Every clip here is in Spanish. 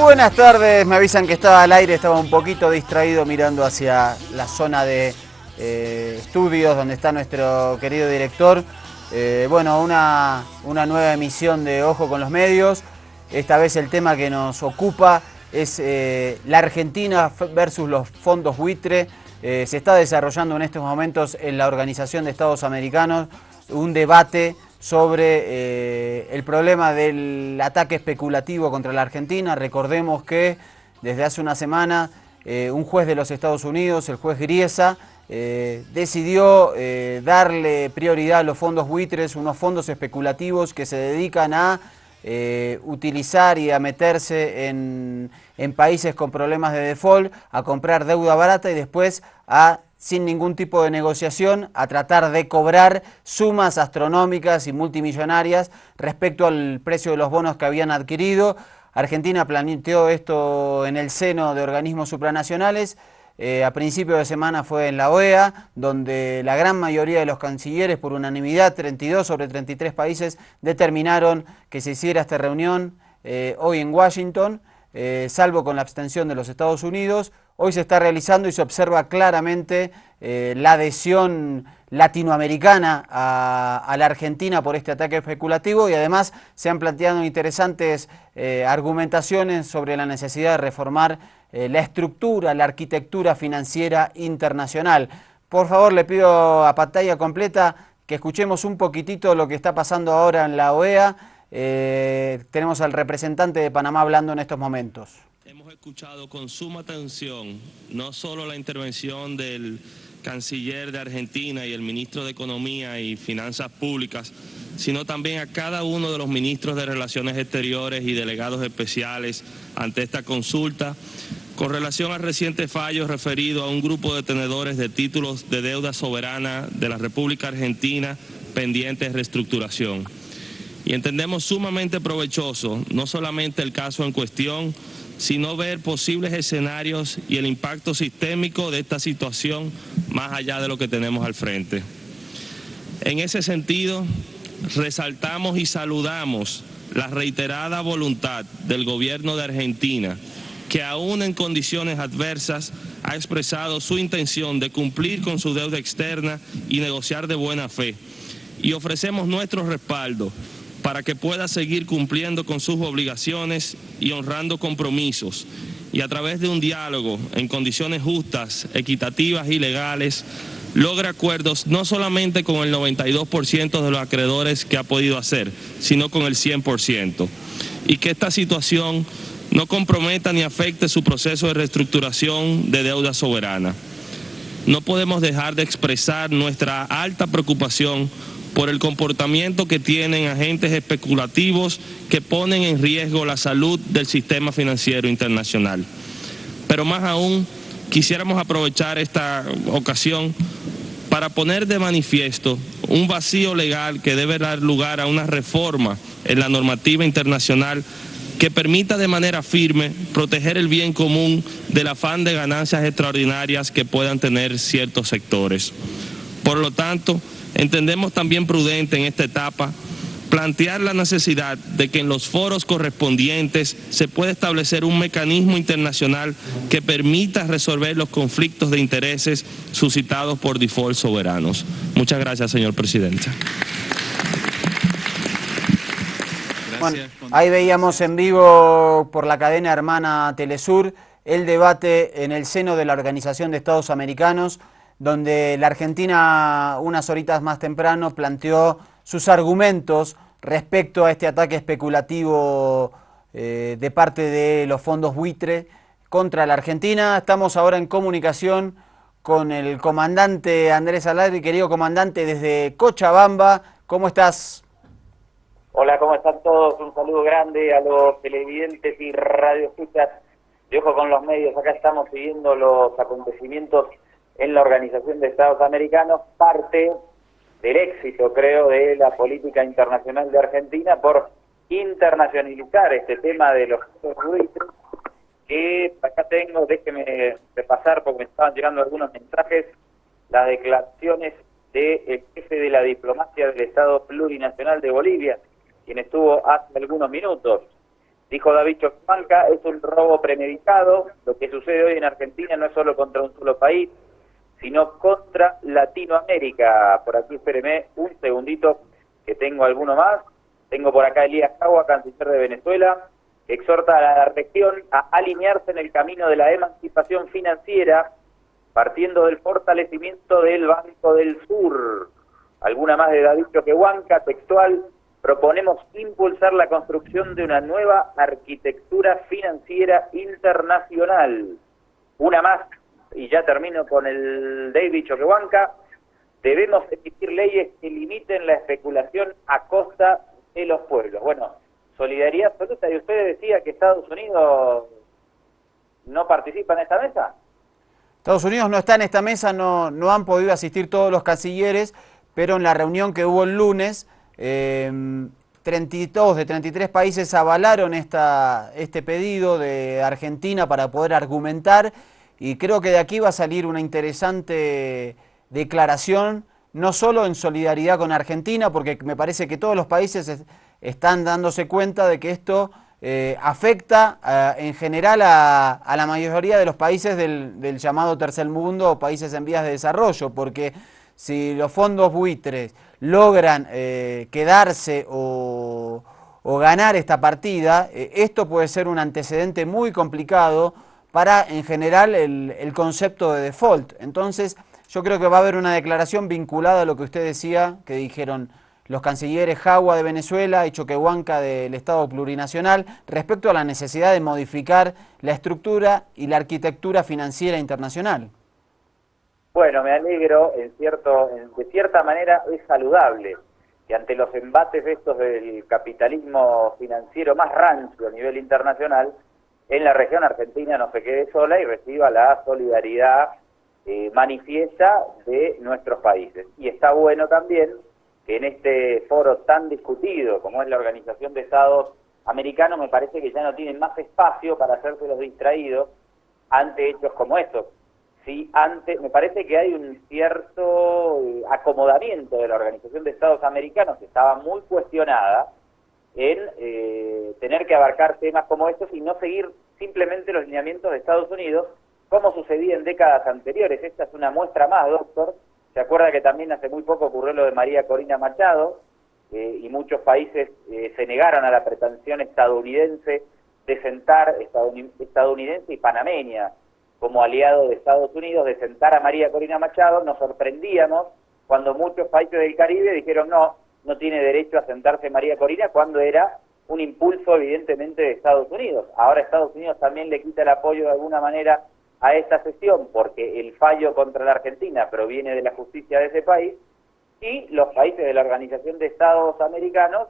Buenas tardes, me avisan que estaba al aire, estaba un poquito distraído mirando hacia la zona de estudios donde está nuestro querido director. Bueno, una nueva emisión de Ojo con los Medios. Esta vez el tema que nos ocupa es la Argentina versus los fondos buitre. Se está desarrollando en estos momentos en la Organización de Estados Americanos un debate sobre el problema del ataque especulativo contra la Argentina. Recordemos que desde hace una semana un juez de los Estados Unidos, el juez Griesa, decidió darle prioridad a los fondos buitres, unos fondos especulativos que se dedican a utilizar y a meterse en países con problemas de default, a comprar deuda barata y después sin ningún tipo de negociación, a tratar de cobrar sumas astronómicas y multimillonarias respecto al precio de los bonos que habían adquirido. Argentina planteó esto en el seno de organismos supranacionales. A principio de semana fue en la OEA, donde la gran mayoría de los cancilleres, por unanimidad, 32 sobre 33 países, determinaron que se hiciera esta reunión hoy en Washington, salvo con la abstención de los Estados Unidos. Hoy se está realizando y se observa claramente la adhesión latinoamericana a la Argentina por este ataque especulativo, y además se han planteado interesantes argumentaciones sobre la necesidad de reformar la estructura, la arquitectura financiera internacional. Por favor, le pido a pantalla completa que escuchemos un poquitito lo que está pasando ahora en la OEA. Tenemos al representante de Panamá hablando en estos momentos. Hemos escuchado con suma atención no solo la intervención del canciller de Argentina y el ministro de Economía y Finanzas Públicas, sino también a cada uno de los ministros de Relaciones Exteriores y delegados especiales ante esta consulta, con relación al reciente fallo referido a un grupo de tenedores de títulos de deuda soberana de la República Argentina pendientes de reestructuración. Y entendemos sumamente provechoso no solamente el caso en cuestión, sino ver posibles escenarios y el impacto sistémico de esta situación más allá de lo que tenemos al frente. En ese sentido, resaltamos y saludamos la reiterada voluntad del gobierno de Argentina, que aún en condiciones adversas ha expresado su intención de cumplir con su deuda externa y negociar de buena fe. Y ofrecemos nuestro respaldo para que pueda seguir cumpliendo con sus obligaciones y honrando compromisos, y a través de un diálogo en condiciones justas, equitativas y legales, logra acuerdos no solamente con el 92% de los acreedores que ha podido hacer, sino con el 100%, y que esta situación no comprometa ni afecte su proceso de reestructuración de deuda soberana. No podemos dejar de expresar nuestra alta preocupación por el comportamiento que tienen agentes especulativos que ponen en riesgo la salud del sistema financiero internacional. Pero más aún, quisiéramos aprovechar esta ocasión para poner de manifiesto un vacío legal que debe dar lugar a una reforma en la normativa internacional que permita de manera firme proteger el bien común del afán de ganancias extraordinarias que puedan tener ciertos sectores. Por lo tanto, entendemos también prudente en esta etapa plantear la necesidad de que en los foros correspondientes se pueda establecer un mecanismo internacional que permita resolver los conflictos de intereses suscitados por default soberanos. Muchas gracias, señor presidente. Bueno, ahí veíamos en vivo por la cadena hermana Telesur el debate en el seno de la Organización de Estados Americanos, donde la Argentina unas horitas más temprano planteó sus argumentos respecto a este ataque especulativo de parte de los fondos buitre contra la Argentina. Estamos ahora en comunicación con el comandante Andrés Alardi. Querido comandante, desde Cochabamba, ¿cómo estás? Hola, ¿cómo están todos? Un saludo grande a los televidentes y radioescuchas de Ojo con los Medios. Acá estamos siguiendo los acontecimientos en la Organización de Estados Americanos, parte del éxito, creo, de la política internacional de Argentina por internacionalizar este tema de los fondos buitres, que acá tengo, déjeme repasar porque me estaban llegando algunos mensajes, las declaraciones del jefe de la diplomacia del Estado Plurinacional de Bolivia, quien estuvo hace algunos minutos Dijo David Choquehuanca, es un robo premeditado. Lo que sucede hoy en Argentina no es solo contra un solo país, sino contra Latinoamérica. Por aquí, espéreme un segundito, que tengo alguno más. Tengo por acá Elías Cagua, canciller de Venezuela, que exhorta a la región a alinearse en el camino de la emancipación financiera, partiendo del fortalecimiento del Banco del Sur. Alguna más de David Choquehuanca, textual: proponemos impulsar la construcción de una nueva arquitectura financiera internacional. Una más, y ya termino con el David Choquehuanca: debemos emitir leyes que limiten la especulación a costa de los pueblos. Bueno, solidaridad absoluta. ¿Y usted decía que Estados Unidos no participa en esta mesa? Estados Unidos no está en esta mesa, no han podido asistir todos los cancilleres, pero en la reunión que hubo el lunes, 32 de 33 países avalaron este pedido de Argentina para poder argumentar, y creo que de aquí va a salir una interesante declaración, no solo en solidaridad con Argentina, porque me parece que todos los países están dándose cuenta de que esto afecta en general a la mayoría de los países del llamado tercer mundo o países en vías de desarrollo, porque si los fondos buitres logran quedarse o ganar esta partida, esto puede ser un antecedente muy complicado para, en general, el concepto de default. Entonces, yo creo que va a haber una declaración vinculada a lo que usted decía, que dijeron los cancilleres Jagua de Venezuela y Choquehuanca del Estado Plurinacional, respecto a la necesidad de modificar la estructura y la arquitectura financiera internacional. Bueno, me alegro, de cierta manera es saludable que ante los embates estos del capitalismo financiero más rancio a nivel internacional, en la región Argentina no se quede sola y reciba la solidaridad manifiesta de nuestros países. Y está bueno también que en este foro tan discutido como es la Organización de Estados Americanos, me parece que ya no tienen más espacio para hacerse los distraídos ante hechos como estos. Sí, me parece que hay un cierto acomodamiento de la Organización de Estados Americanos, que estaba muy cuestionada en tener que abarcar temas como estos y no seguir simplemente los lineamientos de Estados Unidos, como sucedía en décadas anteriores. Esta es una muestra más, doctor. Se acuerda que también hace muy poco ocurrió lo de María Corina Machado, y muchos países se negaron a la pretensión estadounidense de sentar, estadounidense y panameña, como aliado de Estados Unidos, de sentar a María Corina Machado. Nos sorprendíamos cuando muchos países del Caribe dijeron no tiene derecho a sentarse María Corina, cuando era un impulso evidentemente de Estados Unidos. Ahora Estados Unidos también le quita el apoyo de alguna manera a esta sesión, porque el fallo contra la Argentina proviene de la justicia de ese país, y los países de la Organización de Estados Americanos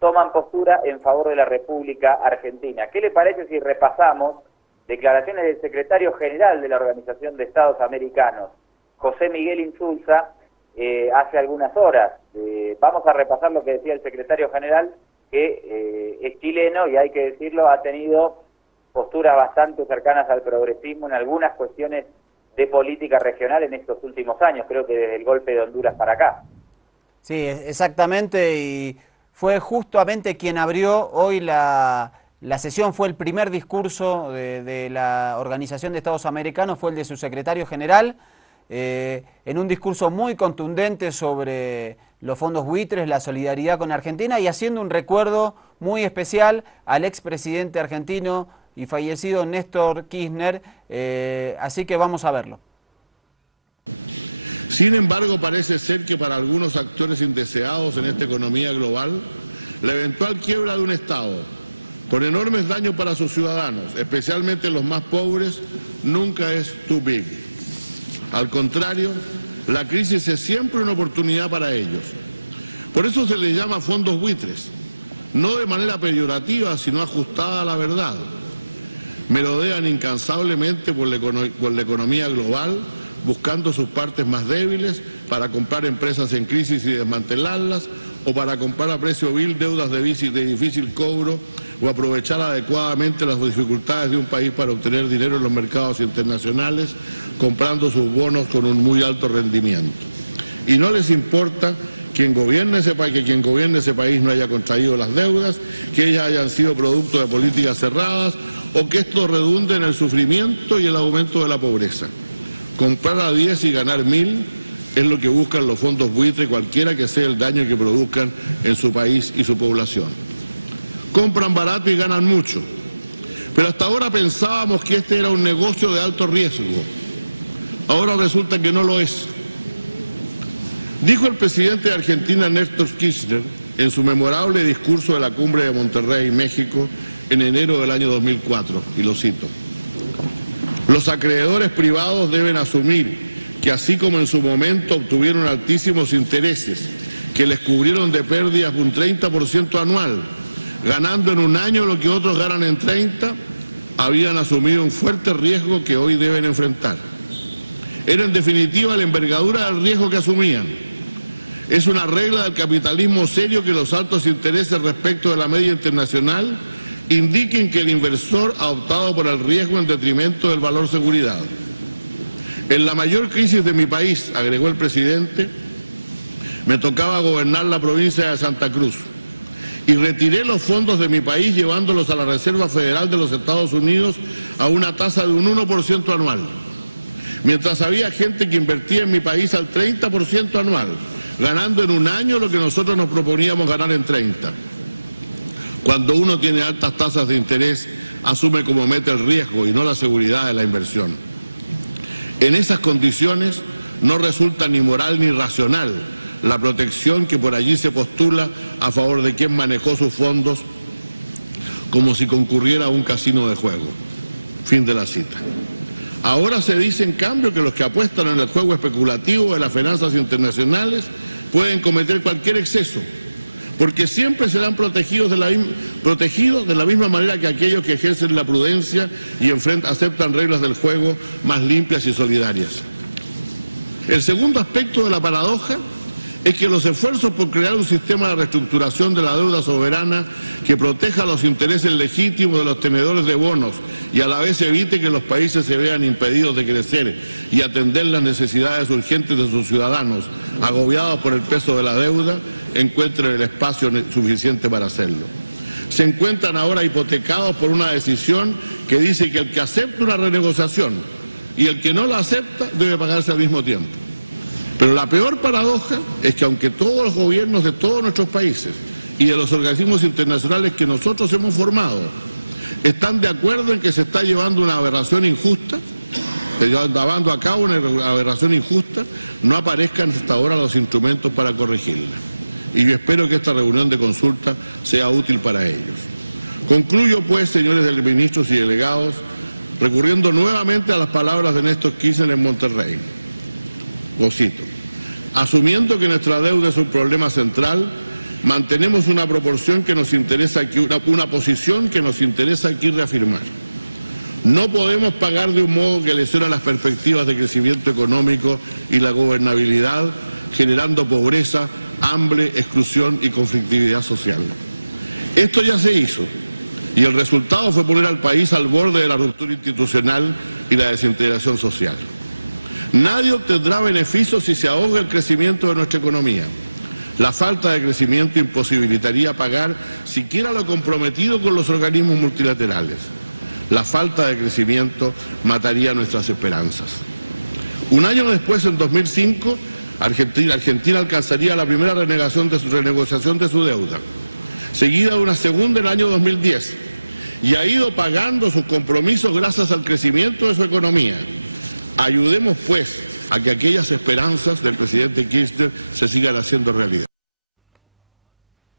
toman postura en favor de la República Argentina. ¿Qué le parece si repasamos declaraciones del secretario general de la Organización de Estados Americanos, José Miguel Insulza, hace algunas horas? Vamos a repasar lo que decía el secretario general, que es chileno y, hay que decirlo, ha tenido posturas bastante cercanas al progresismo en algunas cuestiones de política regional en estos últimos años, creo que desde el golpe de Honduras para acá. Sí, exactamente, y fue justamente quien abrió hoy la sesión. Fue el primer discurso de la Organización de Estados Americanos, fue el de su secretario general, en un discurso muy contundente sobre los fondos buitres, la solidaridad con Argentina, y haciendo un recuerdo muy especial al expresidente argentino y fallecido Néstor Kirchner, así que vamos a verlo. Sin embargo, parece ser que para algunos actores indeseados en esta economía global, la eventual quiebra de un Estado, con enormes daños para sus ciudadanos, especialmente los más pobres, nunca es too big. Al contrario, la crisis es siempre una oportunidad para ellos. Por eso se les llama fondos buitres, no de manera peyorativa, sino ajustada a la verdad. Merodean incansablemente por la economía global, buscando sus partes más débiles para comprar empresas en crisis y desmantelarlas, o para comprar a precio vil deudas de difícil cobro, o aprovechar adecuadamente las dificultades de un país para obtener dinero en los mercados internacionales, comprando sus bonos con un muy alto rendimiento. Y no les importa quien gobierne ese país no haya contraído las deudas, que ellas hayan sido producto de políticas cerradas o que esto redunde en el sufrimiento y el aumento de la pobreza. Comprar a 10 y ganar 1000 es lo que buscan los fondos buitre, cualquiera que sea el daño que produzcan en su país y su población. Compran barato y ganan mucho, pero hasta ahora pensábamos que este era un negocio de alto riesgo. Ahora resulta que no lo es. Dijo el presidente de Argentina, Néstor Kirchner, en su memorable discurso de la Cumbre de Monterrey, México, en enero del año 2004, y lo cito: los acreedores privados deben asumir que así como en su momento obtuvieron altísimos intereses que les cubrieron de pérdidas un 30% anual, ganando en un año lo que otros ganan en 30, habían asumido un fuerte riesgo que hoy deben enfrentar. Era en definitiva la envergadura del riesgo que asumían. Es una regla del capitalismo serio que los altos intereses respecto de la media internacional indiquen que el inversor ha optado por el riesgo en detrimento del valor seguridad. En la mayor crisis de mi país, agregó el presidente, me tocaba gobernar la provincia de Santa Cruz y retiré los fondos de mi país llevándolos a la Reserva Federal de los Estados Unidos a una tasa de un 1% anual, mientras había gente que invertía en mi país al 30% anual, ganando en un año lo que nosotros nos proponíamos ganar en 30. Cuando uno tiene altas tasas de interés, asume como meta el riesgo y no la seguridad de la inversión. En esas condiciones no resulta ni moral ni racional la protección que por allí se postula a favor de quien manejó sus fondos como si concurriera a un casino de juego. Fin de la cita. Ahora se dice en cambio que los que apuestan en el juego especulativo de las finanzas internacionales pueden cometer cualquier exceso, porque siempre serán protegidos de la misma manera que aquellos que ejercen la prudencia y aceptan reglas del juego más limpias y solidarias. El segundo aspecto de la paradoja es que los esfuerzos por crear un sistema de reestructuración de la deuda soberana que proteja los intereses legítimos de los tenedores de bonos y a la vez evite que los países se vean impedidos de crecer y atender las necesidades urgentes de sus ciudadanos agobiados por el peso de la deuda, encuentren el espacio suficiente para hacerlo. Se encuentran ahora hipotecados por una decisión que dice que el que acepta una renegociación y el que no la acepta debe pagarse al mismo tiempo. Pero la peor paradoja es que aunque todos los gobiernos de todos nuestros países y de los organismos internacionales que nosotros hemos formado están de acuerdo en que se está llevando una aberración injusta, llevando a cabo una aberración injusta, no aparezcan hasta ahora los instrumentos para corregirla. Y yo espero que esta reunión de consulta sea útil para ellos. Concluyo pues, señores ministros y delegados, recurriendo nuevamente a las palabras de Néstor Kirchner en Monterrey. Lo cito: asumiendo que nuestra deuda es un problema central, mantenemos una proporción que nos interesa aquí, una posición que nos interesa aquí reafirmar. No podemos pagar de un modo que lesiona las perspectivas de crecimiento económico y la gobernabilidad, generando pobreza, hambre, exclusión y conflictividad social. Esto ya se hizo y el resultado fue poner al país al borde de la ruptura institucional y la desintegración social. Nadie obtendrá beneficios si se ahoga el crecimiento de nuestra economía. La falta de crecimiento imposibilitaría pagar siquiera lo comprometido con los organismos multilaterales. La falta de crecimiento mataría nuestras esperanzas. Un año después, en 2005, Argentina alcanzaría la primera renegociación de su deuda, seguida de una segunda en el año 2010, y ha ido pagando sus compromisos gracias al crecimiento de su economía. Ayudemos, pues, a que aquellas esperanzas del presidente Kirchner se sigan haciendo realidad.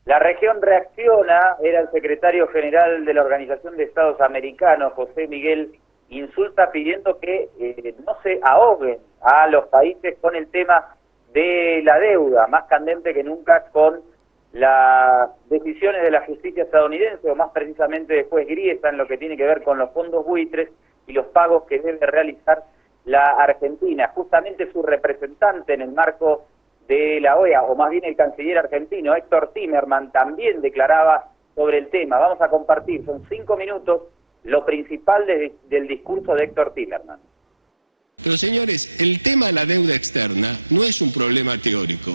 La región reacciona, era el secretario general de la Organización de Estados Americanos, José Miguel Insulza, pidiendo que no se ahoguen a los países con el tema de la deuda, más candente que nunca con las decisiones de la justicia estadounidense, o más precisamente de juez Griesa, en lo que tiene que ver con los fondos buitres y los pagos que debe realizar la Argentina. Justamente su representante en el marco de la OEA, o más bien el canciller argentino, Héctor Timerman, también declaraba sobre el tema. Vamos a compartir, son 5 minutos, lo principal del discurso de Héctor Timerman. Pero señores, el tema de la deuda externa no es un problema teórico,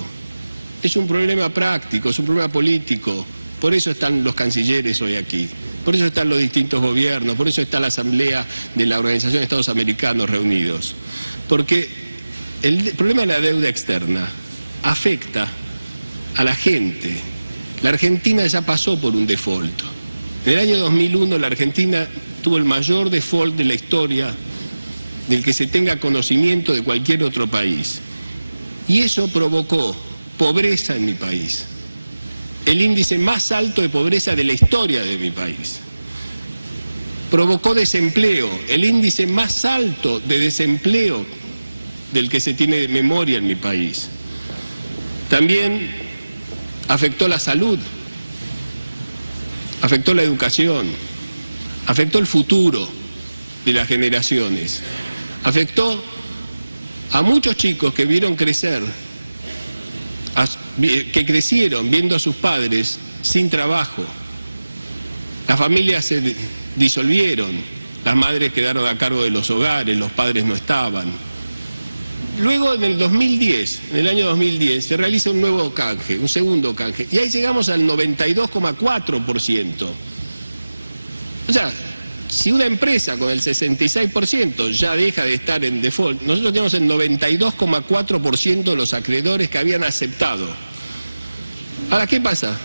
es un problema práctico, es un problema político. Por eso están los cancilleres hoy aquí, por eso están los distintos gobiernos, por eso está la Asamblea de la Organización de Estados Americanos reunidos. Porque el problema de la deuda externa afecta a la gente. La Argentina ya pasó por un default. En el año 2001 la Argentina tuvo el mayor default de la historia del que se tenga conocimiento de cualquier otro país. Y eso provocó pobreza en mi país. El índice más alto de pobreza de la historia de mi país. Provocó desempleo, el índice más alto de desempleo del que se tiene memoria en mi país. También afectó la salud, afectó la educación, afectó el futuro de las generaciones, afectó a muchos chicos que vieron crecer, que crecieron viendo a sus padres sin trabajo. Las familias se disolvieron, las madres quedaron a cargo de los hogares, los padres no estaban. Luego en el 2010, en el año 2010, se realiza un nuevo canje, un segundo canje, y ahí llegamos al 92,4%. O sea, si una empresa con el 66% ya deja de estar en default, nosotros tenemos el 92,4% de los acreedores que habían aceptado. Ahora, ¿qué pasa?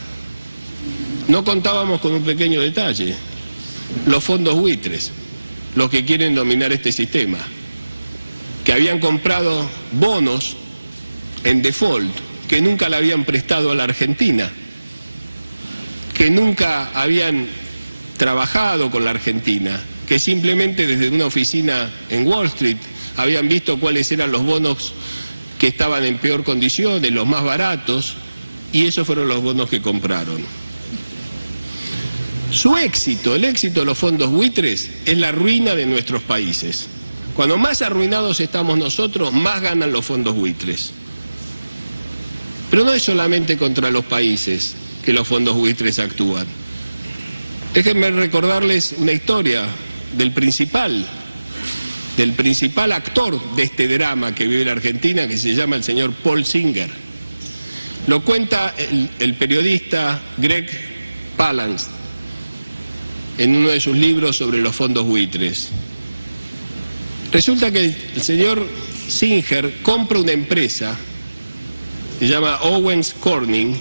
No contábamos con un pequeño detalle. Los fondos buitres, los que quieren dominar este sistema, que habían comprado bonos en default, que nunca le habían prestado a la Argentina, que nunca habían trabajado con la Argentina, que simplemente desde una oficina en Wall Street habían visto cuáles eran los bonos que estaban en peor condiciones, los más baratos, y esos fueron los bonos que compraron. Su éxito, el éxito de los fondos buitres, es la ruina de nuestros países. Cuando más arruinados estamos nosotros, más ganan los fondos buitres. Pero no es solamente contra los países que los fondos buitres actúan. Déjenme recordarles una historia del principal actor de este drama que vive la Argentina, que se llama el señor Paul Singer. Lo cuenta el periodista Greg Palast en uno de sus libros sobre los fondos buitres. Resulta que el señor Singer compra una empresa, se llama Owens Corning,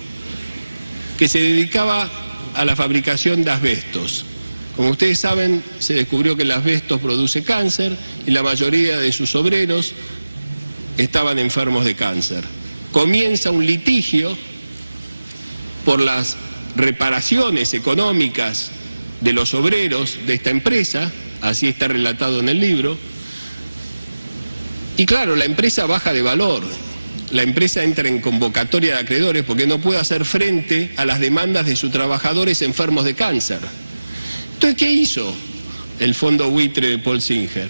que se dedicaba a la fabricación de asbestos. Como ustedes saben, se descubrió que el asbesto produce cáncer y la mayoría de sus obreros estaban enfermos de cáncer. Comienza un litigio por las reparaciones económicas de los obreros de esta empresa, así está relatado en el libro, y claro, la empresa baja de valor. La empresa entra en convocatoria de acreedores porque no puede hacer frente a las demandas de sus trabajadores enfermos de cáncer. Entonces, ¿qué hizo el fondo buitre de Paul Singer?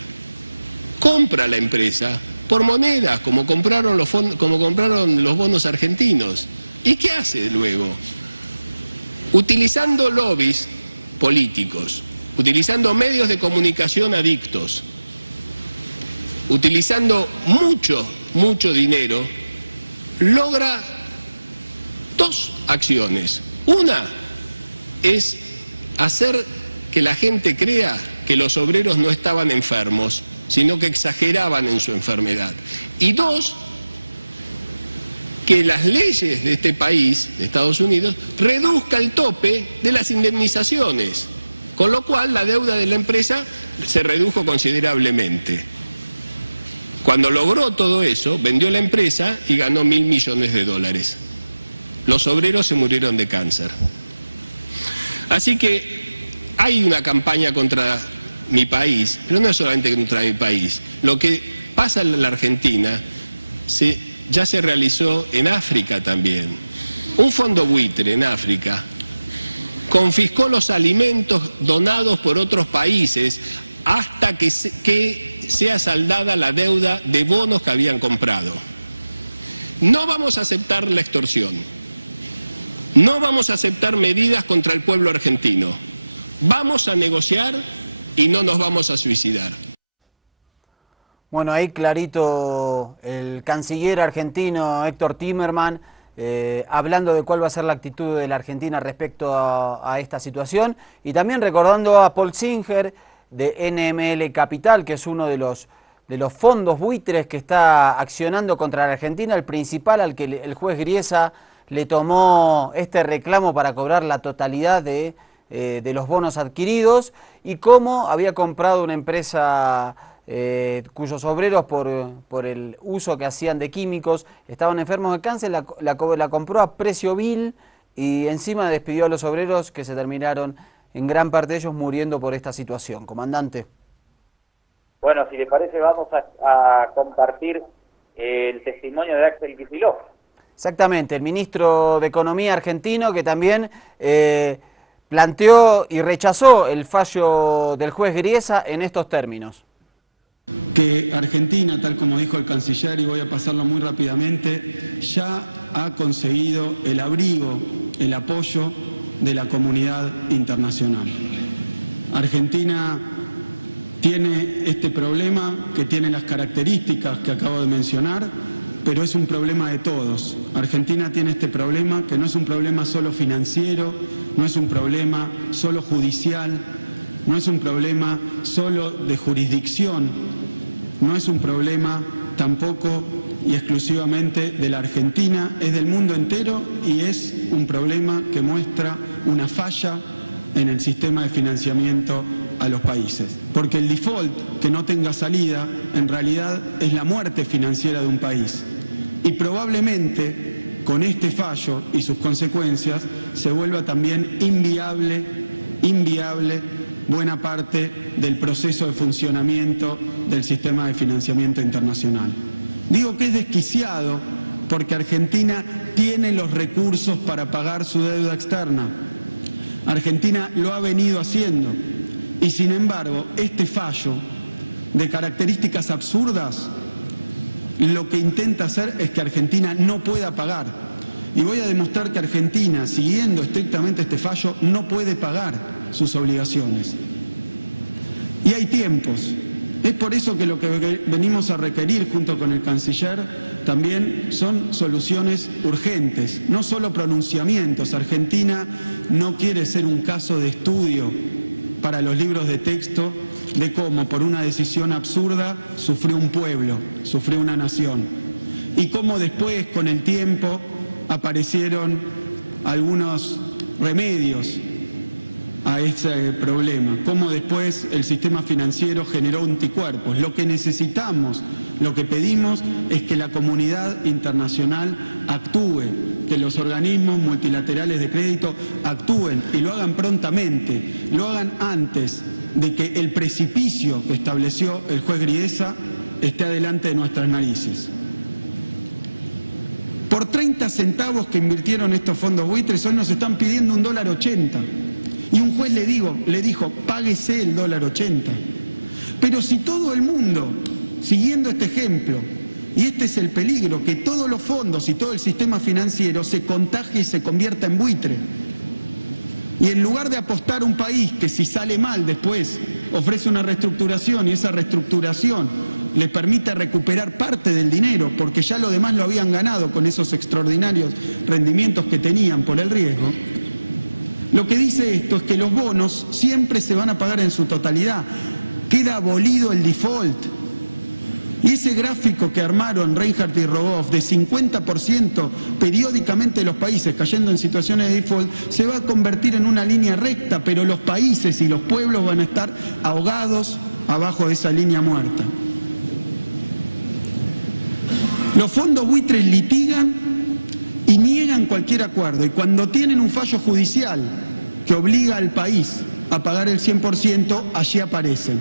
Compra la empresa por monedas, como compraron los bonos argentinos. ¿Y qué hace luego? Utilizando lobbies políticos, utilizando medios de comunicación adictos, utilizando mucho dinero, logra dos acciones. Una es hacer que la gente crea que los obreros no estaban enfermos, sino que exageraban en su enfermedad. Y dos, que las leyes de este país, de Estados Unidos, reduzca el tope de las indemnizaciones, con lo cual la deuda de la empresa se redujo considerablemente. Cuando logró todo eso, vendió la empresa y ganó $1.000 millones. Los obreros se murieron de cáncer. Así que hay una campaña contra mi país, pero no es solamente contra mi país. Lo que pasa en la Argentina ya se realizó en África también. Un fondo buitre en África confiscó los alimentos donados por otros países hasta que sea saldada la deuda de bonos que habían comprado. No vamos a aceptar la extorsión. No vamos a aceptar medidas contra el pueblo argentino. Vamos a negociar y no nos vamos a suicidar. Bueno, ahí clarito el canciller argentino Héctor Timerman hablando de cuál va a ser la actitud de la Argentina respecto a esta situación, y también recordando a Paul Singer de NML Capital, que es uno de los fondos buitres que está accionando contra la Argentina, el principal al que el juez Griesa le tomó este reclamo para cobrar la totalidad de los bonos adquiridos, y cómo había comprado una empresa cuyos obreros por el uso que hacían de químicos estaban enfermos de cáncer, la compró a precio vil y encima despidió a los obreros, que se terminaron en gran parte de ellos muriendo por esta situación. Comandante. Bueno, si le parece vamos a compartir el testimonio de Axel Kicillof. Exactamente, el ministro de Economía argentino, que también planteó y rechazó el fallo del juez Griesa en estos términos. Que Argentina, tal como dijo el canciller, y voy a pasarlo muy rápidamente, ya ha conseguido el abrigo, el apoyo de la comunidad internacional. Argentina tiene este problema que tiene las características que acabo de mencionar, pero es un problema de todos. Argentina tiene este problema que no es un problema solo financiero, no es un problema solo judicial, no es un problema solo de jurisdicción, no es un problema tampoco y exclusivamente de la Argentina, es del mundo entero y es un problema que muestra una falla en el sistema de financiamiento a los países. Porque el default, que no tenga salida, en realidad es la muerte financiera de un país. Y probablemente con este fallo y sus consecuencias se vuelva también inviable buena parte del proceso de funcionamiento del sistema de financiamiento internacional. Digo que es desquiciado porque Argentina tiene los recursos para pagar su deuda externa. Argentina lo ha venido haciendo y sin embargo este fallo de características absurdas lo que intenta hacer es que Argentina no pueda pagar. Y voy a demostrar que Argentina, siguiendo estrictamente este fallo, no puede pagar sus obligaciones. Y hay tiempos. Es por eso que lo que venimos a requerir junto con el canciller también son soluciones urgentes, no solo pronunciamientos. Argentina no quiere ser un caso de estudio para los libros de texto de cómo por una decisión absurda sufrió un pueblo, sufrió una nación. Y cómo después, con el tiempo, aparecieron algunos remedios a ese problema, cómo después el sistema financiero generó anticuerpos. Lo que necesitamos, lo que pedimos es que la comunidad internacional actúe, que los organismos multilaterales de crédito actúen y lo hagan prontamente, lo hagan antes de que el precipicio que estableció el juez Griesa esté adelante de nuestras narices. Por 30 centavos que invirtieron estos fondos buitres, hoy nos están pidiendo $1.80. Y un juez le dijo, páguese el $1.80. Pero si todo el mundo, siguiendo este ejemplo, y este es el peligro, que todos los fondos y todo el sistema financiero se contagie y se convierta en buitre. Y en lugar de apostar a un país que si sale mal después ofrece una reestructuración y esa reestructuración les permite recuperar parte del dinero porque ya lo demás lo habían ganado con esos extraordinarios rendimientos que tenían por el riesgo, lo que dice esto es que los bonos siempre se van a pagar en su totalidad. Queda abolido el default. Y ese gráfico que armaron Reinhardt y Rogoff de 50% periódicamente de los países cayendo en situaciones de default se va a convertir en una línea recta, pero los países y los pueblos van a estar ahogados abajo de esa línea muerta. Los fondos buitres litigan y niegan cualquier acuerdo, y cuando tienen un fallo judicial que obliga al país a pagar el 100%, allí aparecen.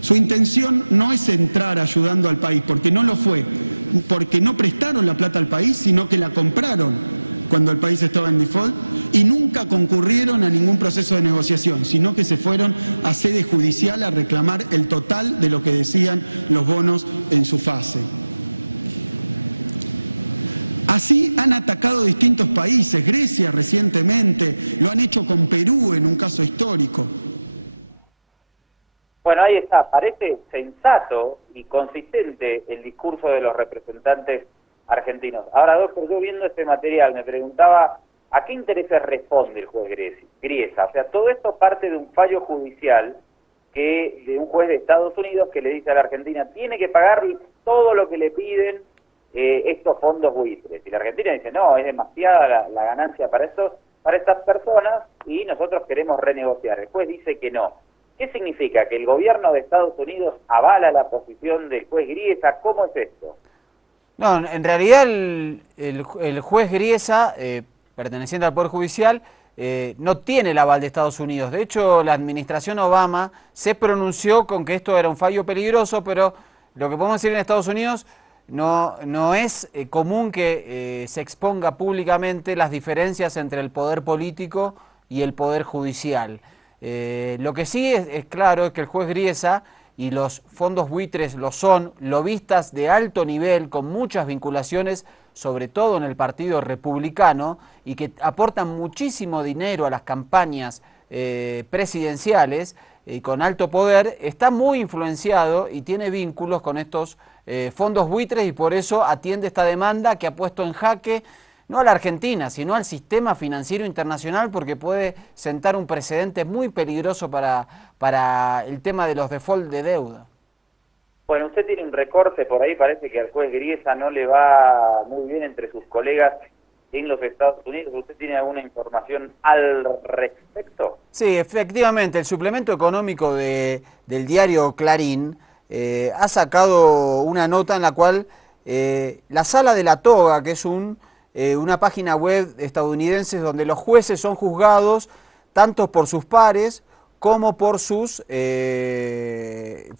Su intención no es entrar ayudando al país, porque no lo fue, porque no prestaron la plata al país, sino que la compraron cuando el país estaba en default y nunca concurrieron a ningún proceso de negociación, sino que se fueron a sede judicial a reclamar el total de lo que decían los bonos en su fase. Así han atacado distintos países, Grecia recientemente, lo han hecho con Perú en un caso histórico. Bueno, ahí está, parece sensato y consistente el discurso de los representantes argentinos. Ahora, doctor, yo viendo este material me preguntaba, ¿a qué intereses responde el juez Griesa? O sea, todo esto parte de un fallo judicial de un juez de Estados Unidos que le dice a la Argentina, tiene que pagar todo lo que le piden estos fondos buitres. Y la Argentina dice, no, es demasiada la ganancia para estas personas y nosotros queremos renegociar. El juez dice que no. ¿Qué significa? ¿Que el gobierno de Estados Unidos avala la posición del juez Griesa? ¿Cómo es esto? No, en realidad el juez Griesa, perteneciente al Poder Judicial, no tiene el aval de Estados Unidos. De hecho, la administración Obama se pronunció con que esto era un fallo peligroso, pero lo que podemos decir en Estados Unidos no es común que se exponga públicamente las diferencias entre el poder político y el poder judicial. Lo que sí es claro es que el juez Griesa y los fondos buitres lo son lobistas de alto nivel con muchas vinculaciones, sobre todo en el Partido Republicano, y que aportan muchísimo dinero a las campañas presidenciales y con alto poder, está muy influenciado y tiene vínculos con estos fondos buitres y por eso atiende esta demanda que ha puesto en jaque no a la Argentina, sino al sistema financiero internacional, porque puede sentar un precedente muy peligroso para el tema de los default de deuda. Bueno, usted tiene un recorte por ahí, parece que al juez Griesa no le va muy bien entre sus colegas en los Estados Unidos. ¿Usted tiene alguna información al respecto? Sí, efectivamente, el suplemento económico del diario Clarín ha sacado una nota en la cual la Sala de la Toga, que es una página web estadounidense donde los jueces son juzgados tanto por sus pares como por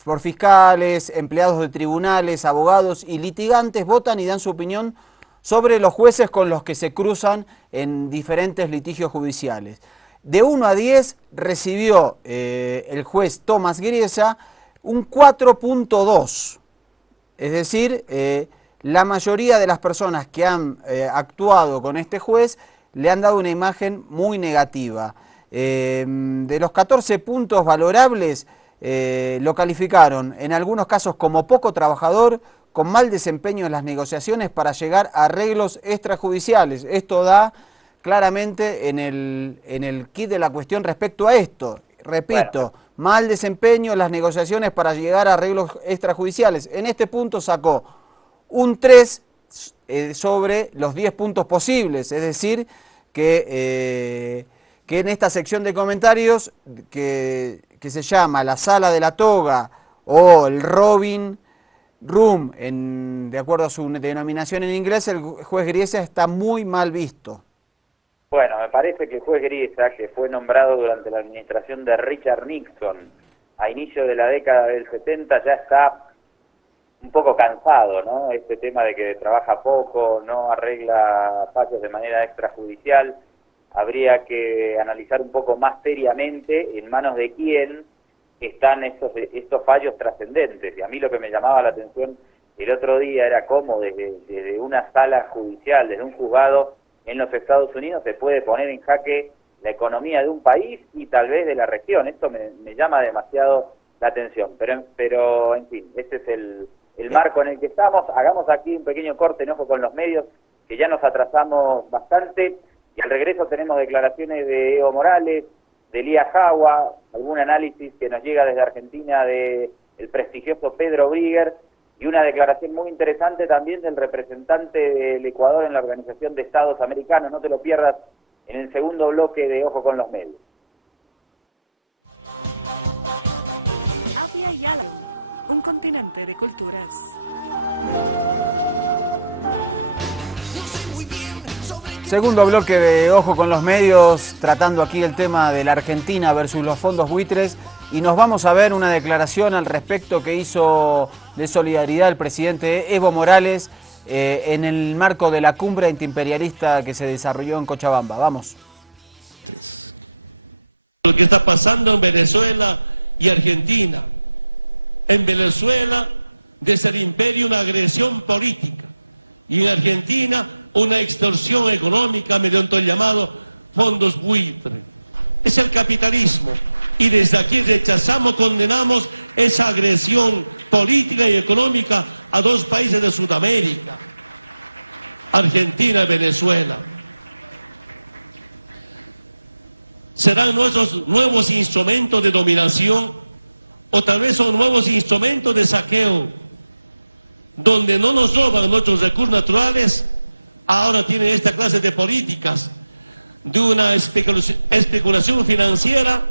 por fiscales, empleados de tribunales, abogados y litigantes, votan y dan su opinión sobre los jueces con los que se cruzan en diferentes litigios judiciales. De 1 a 10 recibió el juez Tomás Griesa un 4.2, es decir, la mayoría de las personas que han actuado con este juez le han dado una imagen muy negativa. De los 14 puntos valorables, lo calificaron en algunos casos como poco trabajador, con mal desempeño en las negociaciones para llegar a arreglos extrajudiciales. Esto da claramente en el kit de la cuestión respecto a esto. Repito, mal desempeño en las negociaciones para llegar a arreglos extrajudiciales. En este punto sacó un 3 sobre los 10 puntos posibles, es decir, que en esta sección de comentarios que se llama la Sala de la Toga o el Robin Room, de acuerdo a su denominación en inglés, el juez Griesa está muy mal visto. Bueno, me parece que el juez Griesa, que fue nombrado durante la administración de Richard Nixon a inicio de la década del 70, ya está un poco cansado, ¿no? Este tema de que trabaja poco, no arregla fallos de manera extrajudicial. Habría que analizar un poco más seriamente en manos de quién están estos fallos trascendentes. Y a mí lo que me llamaba la atención el otro día era cómo desde una sala judicial, desde un juzgado en los Estados Unidos, se puede poner en jaque la economía de un país y tal vez de la región. Esto me llama demasiado la atención. Pero en fin, este es el marco en el que estamos. Hagamos aquí un pequeño corte en Ojo con los Medios, que ya nos atrasamos bastante. Y al regreso tenemos declaraciones de Evo Morales, de Elías Jagua, algún análisis que nos llega desde Argentina del prestigioso Pedro Brigger y una declaración muy interesante también del representante del Ecuador en la Organización de Estados Americanos. No te lo pierdas en el segundo bloque de Ojo con los Medios. Avia Yala, un continente de culturas. Segundo bloque de Ojo con los Medios, tratando aquí el tema de la Argentina versus los fondos buitres, y nos vamos a ver una declaración al respecto que hizo de solidaridad el presidente Evo Morales en el marco de la cumbre antiimperialista que se desarrolló en Cochabamba. Vamos. Lo que está pasando en Venezuela y Argentina. En Venezuela, desde el imperio, una agresión política. Y en Argentina, una extorsión económica mediante el llamado fondos buitre. Es el capitalismo. Y desde aquí rechazamos, condenamos esa agresión política y económica a dos países de Sudamérica. Argentina y Venezuela. ¿Serán nuestros nuevos instrumentos de dominación o tal vez son nuevos instrumentos de saqueo? Donde no nos roban nuestros recursos naturales, ahora tienen esta clase de políticas de una especulación financiera.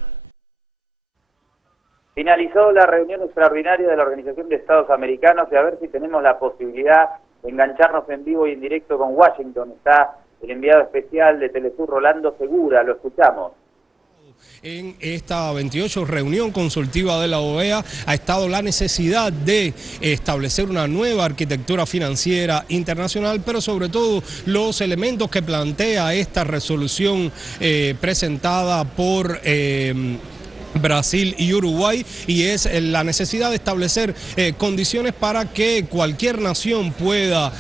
Finalizó la reunión extraordinaria de la Organización de Estados Americanos y a ver si tenemos la posibilidad de engancharnos en vivo y en directo con Washington. Está el enviado especial de Telesur, Rolando Segura, lo escuchamos. En esta 28 reunión consultiva de la OEA ha estado la necesidad de establecer una nueva arquitectura financiera internacional, pero sobre todo los elementos que plantea esta resolución presentada por Brasil y Uruguay, y es la necesidad de establecer condiciones para que cualquier nación pueda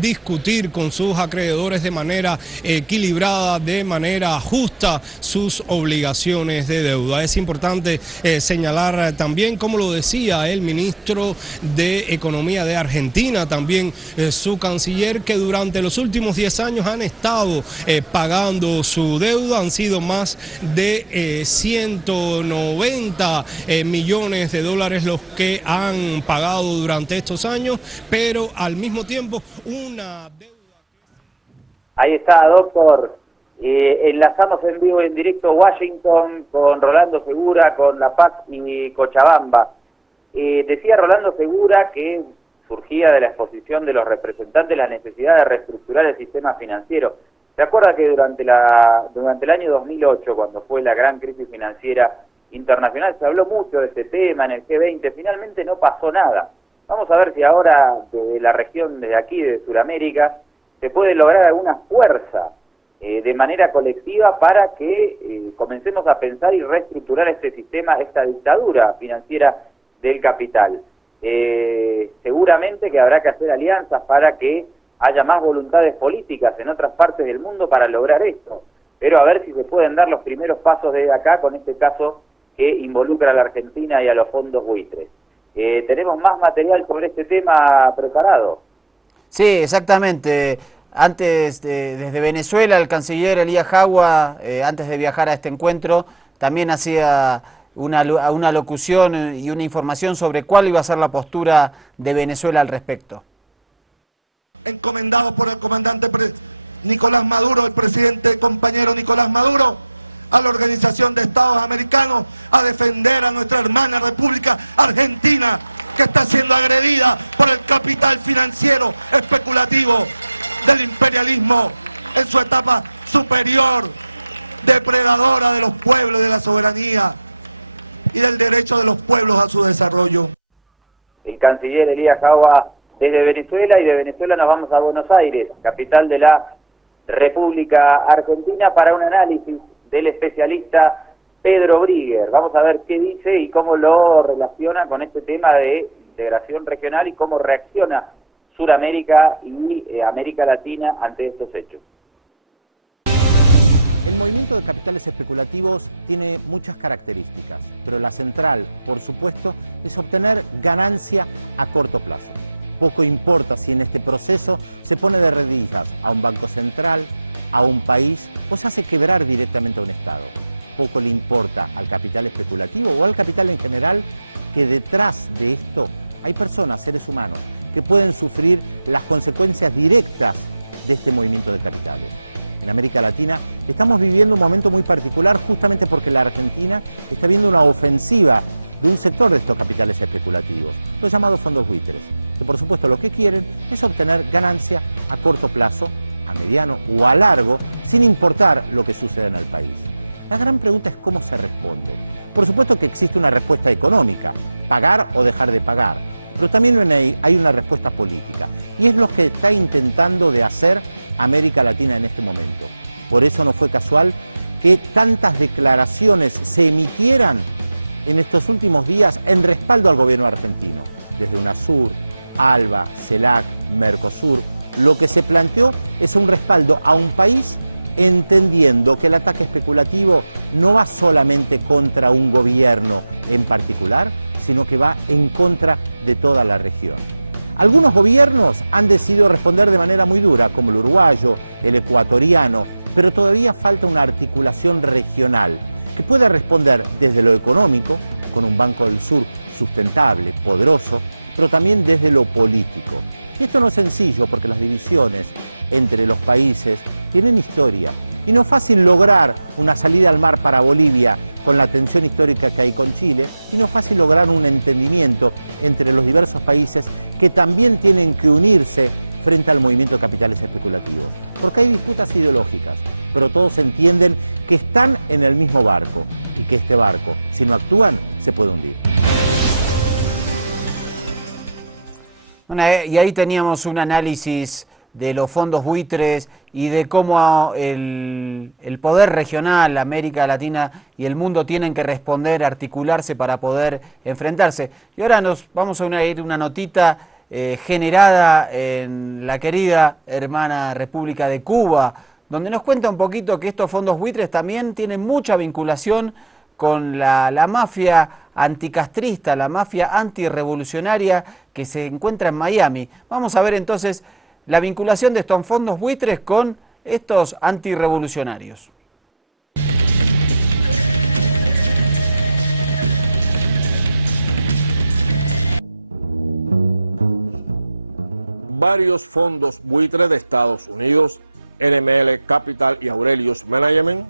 discutir con sus acreedores de manera equilibrada, de manera justa, sus obligaciones de deuda. Es importante señalar también, como lo decía el ministro de Economía de Argentina, también su canciller, que durante los últimos 10 años han estado pagando su deuda. Han sido más de 190 millones de dólares los que han pagado durante estos años, pero al mismo tiempo una deuda. Ahí está, doctor. Enlazamos en vivo y en directo Washington con Rolando Segura, con La Paz y Cochabamba. Decía Rolando Segura que surgía de la exposición de los representantes la necesidad de reestructurar el sistema financiero. ¿Se acuerda que durante el año 2008, cuando fue la gran crisis financiera internacional, se habló mucho de este tema en el G20, finalmente no pasó nada? Vamos a ver si ahora desde la región, desde aquí, de Sudamérica, se puede lograr alguna fuerza de manera colectiva para que comencemos a pensar y reestructurar este sistema, esta dictadura financiera del capital. Seguramente que habrá que hacer alianzas para que haya más voluntades políticas en otras partes del mundo para lograr esto, pero a ver si se pueden dar los primeros pasos desde acá con este caso que involucra a la Argentina y a los fondos buitres. ¿Tenemos más material sobre este tema preparado? Sí, exactamente. Antes, desde Venezuela, el canciller Elías Jagua, antes de viajar a este encuentro, también hacía una locución y una información sobre cuál iba a ser la postura de Venezuela al respecto. Encomendado por el comandante Nicolás Maduro, el presidente compañero Nicolás Maduro, a la Organización de Estados Americanos, a defender a nuestra hermana República Argentina, que está siendo agredida por el capital financiero especulativo del imperialismo en su etapa superior, depredadora de los pueblos, de la soberanía y del derecho de los pueblos a su desarrollo. El canciller Elías Jagua desde Venezuela, y de Venezuela nos vamos a Buenos Aires, capital de la República Argentina, para un análisis del especialista Pedro Brigger. Vamos a ver qué dice y cómo lo relaciona con este tema de integración regional y cómo reacciona Sudamérica y América Latina ante estos hechos. El movimiento de capitales especulativos tiene muchas características, pero la central, por supuesto, es obtener ganancia a corto plazo. Poco importa si en este proceso se pone de rodillas a un banco central, a un país o se hace quebrar directamente a un Estado. Poco le importa al capital especulativo o al capital en general que detrás de esto hay personas, seres humanos, que pueden sufrir las consecuencias directas de este movimiento de capitales. En América Latina estamos viviendo un momento muy particular justamente porque la Argentina está viendo una ofensiva de un sector de estos capitales especulativos, los llamados fondos buitres, que por supuesto lo que quieren es obtener ganancia a corto plazo, a mediano o a largo, sin importar lo que suceda en el país. La gran pregunta es cómo se responde. Por supuesto que existe una respuesta económica, pagar o dejar de pagar, pero también hay una respuesta política, y es lo que está intentando de hacer América Latina en este momento. Por eso no fue casual que tantas declaraciones se emitieran en estos últimos días en respaldo al gobierno argentino, desde UNASUR, ALBA, CELAC, Mercosur. Lo que se planteó es un respaldo a un país entendiendo que el ataque especulativo no va solamente contra un gobierno en particular, sino que va en contra de toda la región. Algunos gobiernos han decidido responder de manera muy dura, como el uruguayo, el ecuatoriano, pero todavía falta una articulación regional que pueda responder desde lo económico, con un Banco del Sur sustentable, poderoso, pero también desde lo político. Y esto no es sencillo porque las divisiones entre los países tienen historia. Y no es fácil lograr una salida al mar para Bolivia con la tensión histórica que hay con Chile, y no es fácil lograr un entendimiento entre los diversos países que también tienen que unirse frente al movimiento de capitales especulativos. Porque hay disputas ideológicas, pero todos entienden que están en el mismo barco y que este barco, si no actúan, se puede hundir. Bueno, y ahí teníamos un análisis de los fondos buitres y de cómo el poder regional, América Latina y el mundo tienen que responder, articularse para poder enfrentarse. Y ahora nos vamos a ir una notita generada en la querida hermana República de Cuba, donde nos cuenta un poquito que estos fondos buitres también tienen mucha vinculación con la mafia anticastrista, la mafia antirrevolucionaria que se encuentra en Miami. Vamos a ver entonces la vinculación de estos fondos buitres con estos antirrevolucionarios. Varios fondos buitres de Estados Unidos, NML Capital y Aurelius Management,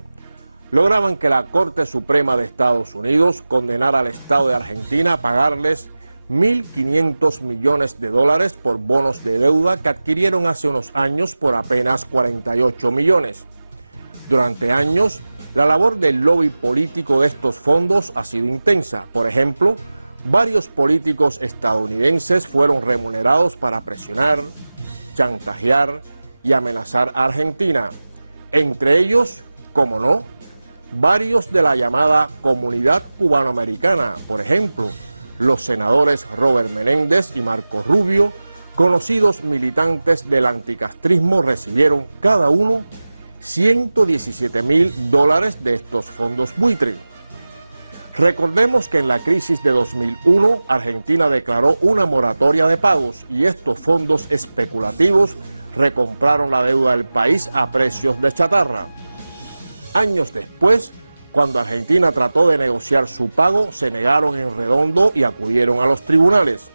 lograban que la Corte Suprema de Estados Unidos condenara al Estado de Argentina a pagarles 1.500 millones de dólares por bonos de deuda que adquirieron hace unos años por apenas 48 millones. Durante años, la labor del lobby político de estos fondos ha sido intensa. Por ejemplo, varios políticos estadounidenses fueron remunerados para presionar, chantajear y amenazar a Argentina. Entre ellos, como no, varios de la llamada comunidad cubanoamericana, por ejemplo, los senadores Robert Menéndez y Marco Rubio, conocidos militantes del anticastrismo, recibieron cada uno $117.000 de estos fondos buitre. Recordemos que en la crisis de 2001, Argentina declaró una moratoria de pagos y estos fondos especulativos recompraron la deuda del país a precios de chatarra. Años después, cuando Argentina trató de negociar su pago, se negaron en redondo y acudieron a los tribunales.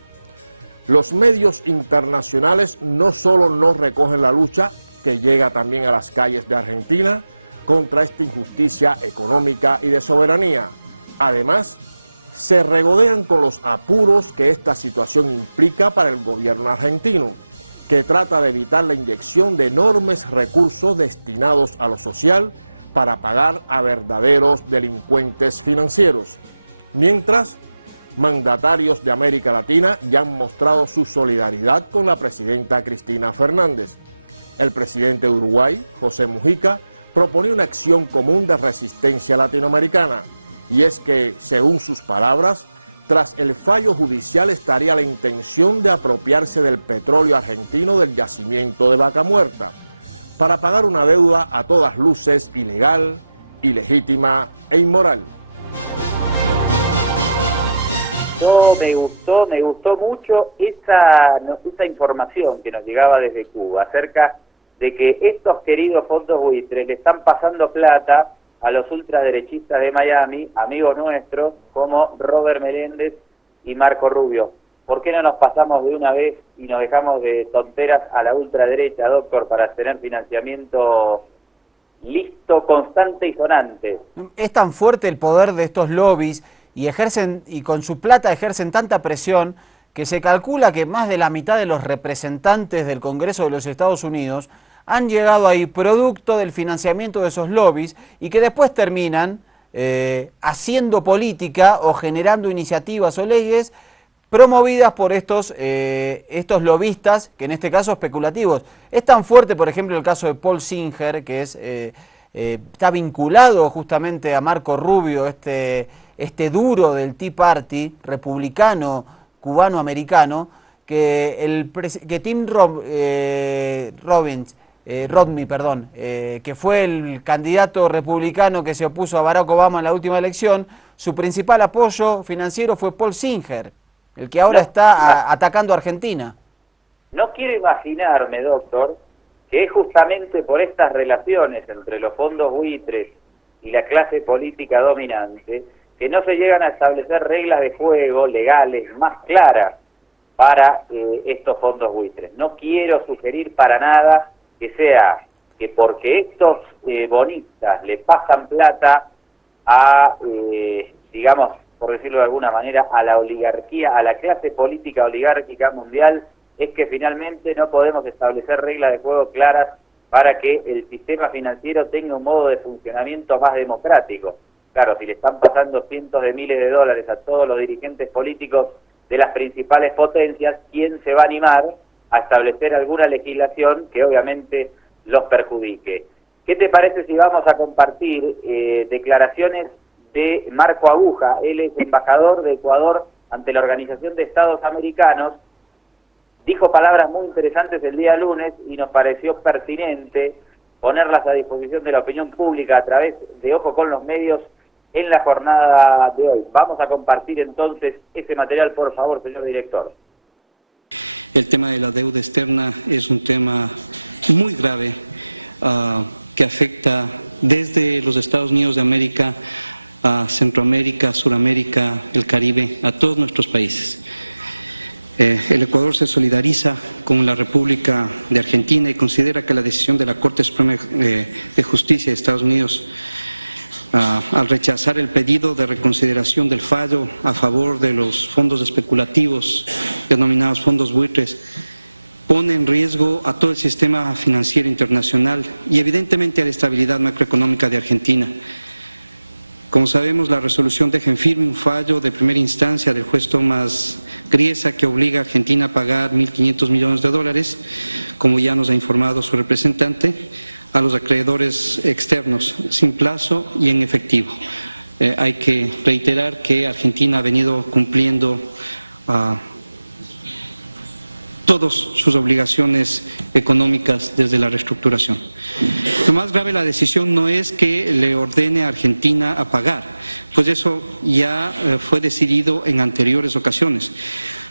Los medios internacionales no solo no recogen la lucha, que llega también a las calles de Argentina, contra esta injusticia económica y de soberanía. Además, se regodean con los apuros que esta situación implica para el gobierno argentino, que trata de evitar la inyección de enormes recursos destinados a lo social para pagar a verdaderos delincuentes financieros. Mientras, mandatarios de América Latina ya han mostrado su solidaridad con la presidenta Cristina Fernández. El presidente de Uruguay, José Mujica, proponía una acción común de resistencia latinoamericana. Y es que, según sus palabras, tras el fallo judicial estaría la intención de apropiarse del petróleo argentino del yacimiento de Vaca Muerta, para pagar una deuda a todas luces ilegal, ilegítima e inmoral. Me gustó mucho esa información que nos llegaba desde Cuba acerca de que estos queridos fondos buitres le están pasando plata a los ultraderechistas de Miami, amigos nuestros, como Robert Meléndez y Marco Rubio. ¿Por qué no nos pasamos de una vez y nos dejamos de tonteras a la ultraderecha, doctor, para tener financiamiento listo, constante y sonante? Es tan fuerte el poder de estos lobbies y con su plata ejercen tanta presión que se calcula que más de la mitad de los representantes del Congreso de los Estados Unidos han llegado ahí producto del financiamiento de esos lobbies y que después terminan haciendo política o generando iniciativas o leyes promovidas por estos lobistas, que en este caso especulativos. Es tan fuerte, por ejemplo, el caso de Paul Singer, que está vinculado justamente a Marco Rubio, este duro del Tea Party, republicano, cubano-americano, que Tim Rodney, que fue el candidato republicano que se opuso a Barack Obama en la última elección, su principal apoyo financiero fue Paul Singer, el que ahora está atacando a Argentina. No quiero imaginarme, doctor, que es justamente por estas relaciones entre los fondos buitres y la clase política dominante que no se llegan a establecer reglas de juego legales más claras para estos fondos buitres. No quiero sugerir para nada que sea que porque estos bonistas le pasan plata a, digamos, por decirlo de alguna manera, a la oligarquía, a la clase política oligárquica mundial, es que finalmente no podemos establecer reglas de juego claras para que el sistema financiero tenga un modo de funcionamiento más democrático. Claro, si le están pasando cientos de miles de dólares a todos los dirigentes políticos de las principales potencias, ¿quién se va a animar a establecer alguna legislación que obviamente los perjudique? ¿Qué te parece si vamos a compartir declaraciones de Marco Aguja? Él es embajador de Ecuador ante la Organización de Estados Americanos. Dijo palabras muy interesantes el día lunes y nos pareció pertinente ponerlas a disposición de la opinión pública a través de Ojo con los Medios en la jornada de hoy. Vamos a compartir entonces ese material, por favor, señor director. El tema de la deuda externa es un tema muy grave que afecta desde los Estados Unidos de América a Centroamérica, Suramérica, el Caribe, a todos nuestros países. El Ecuador se solidariza con la República de Argentina y considera que la decisión de la Corte Suprema de Justicia de Estados Unidos al rechazar el pedido de reconsideración del fallo a favor de los fondos especulativos denominados fondos buitres pone en riesgo a todo el sistema financiero internacional y evidentemente a la estabilidad macroeconómica de Argentina. Como sabemos, la resolución deja en firme un fallo de primera instancia del juez Tomás Griesa que obliga a Argentina a pagar 1.500 millones de dólares, como ya nos ha informado su representante, a los acreedores externos, sin plazo y en efectivo. Hay que reiterar que Argentina ha venido cumpliendo todas sus obligaciones económicas desde la reestructuración. Lo más grave de la decisión no es que le ordene a Argentina a pagar, pues eso ya fue decidido en anteriores ocasiones.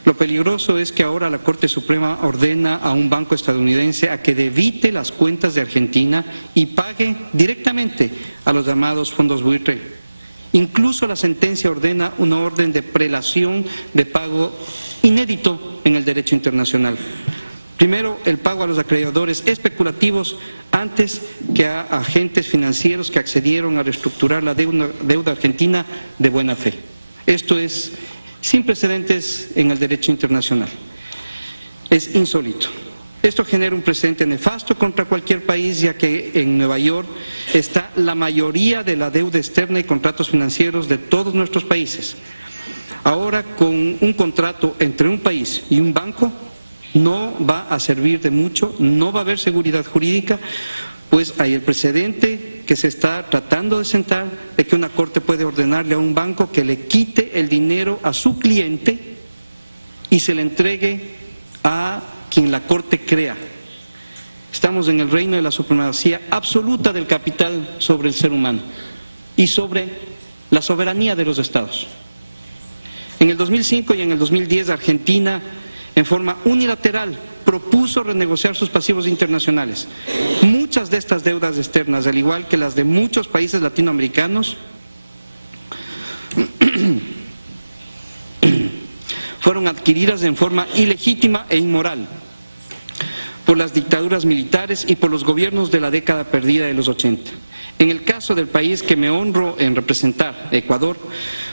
Lo peligroso es que ahora la Corte Suprema ordena a un banco estadounidense a que debite las cuentas de Argentina y pague directamente a los llamados fondos buitre. Incluso la sentencia ordena una orden de prelación de pago inédito en el derecho internacional. Primero, el pago a los acreedores especulativos antes que a agentes financieros que accedieron a reestructurar la deuda argentina de buena fe. Esto es sin precedentes en el derecho internacional. Es insólito. Esto genera un precedente nefasto contra cualquier país, ya que en Nueva York está la mayoría de la deuda externa y contratos financieros de todos nuestros países. Ahora, con un contrato entre un país y un banco, no va a servir de mucho, no va a haber seguridad jurídica, pues hay el precedente que se está tratando de sentar de que una corte puede ordenarle a un banco que le quite el dinero a su cliente y se le entregue a quien la corte crea. Estamos en el reino de la supremacía absoluta del capital sobre el ser humano y sobre la soberanía de los estados. En el 2005 y en el 2010 Argentina, en forma unilateral, propuso renegociar sus pasivos internacionales. Muchas de estas deudas externas, al igual que las de muchos países latinoamericanos, fueron adquiridas en forma ilegítima e inmoral por las dictaduras militares y por los gobiernos de la década perdida de los 80. En el caso del país que me honro en representar, Ecuador,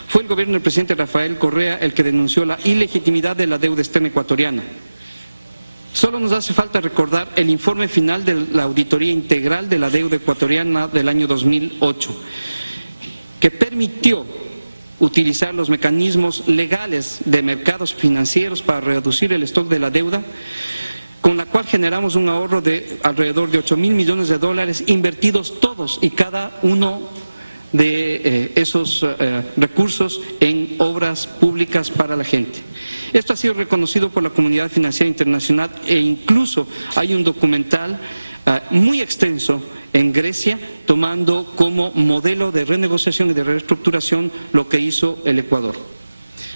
fue el gobierno del presidente Rafael Correa el que denunció la ilegitimidad de la deuda externa ecuatoriana. Solo nos hace falta recordar el informe final de la auditoría integral de la deuda ecuatoriana del año 2008, que permitió utilizar los mecanismos legales de mercados financieros para reducir el stock de la deuda, con la cual generamos un ahorro de alrededor de 8.000 millones de dólares invertidos todos y cada uno de esos recursos en obras públicas para la gente. Esto ha sido reconocido por la comunidad financiera internacional e incluso hay un documental muy extenso en Grecia tomando como modelo de renegociación y de reestructuración lo que hizo el Ecuador.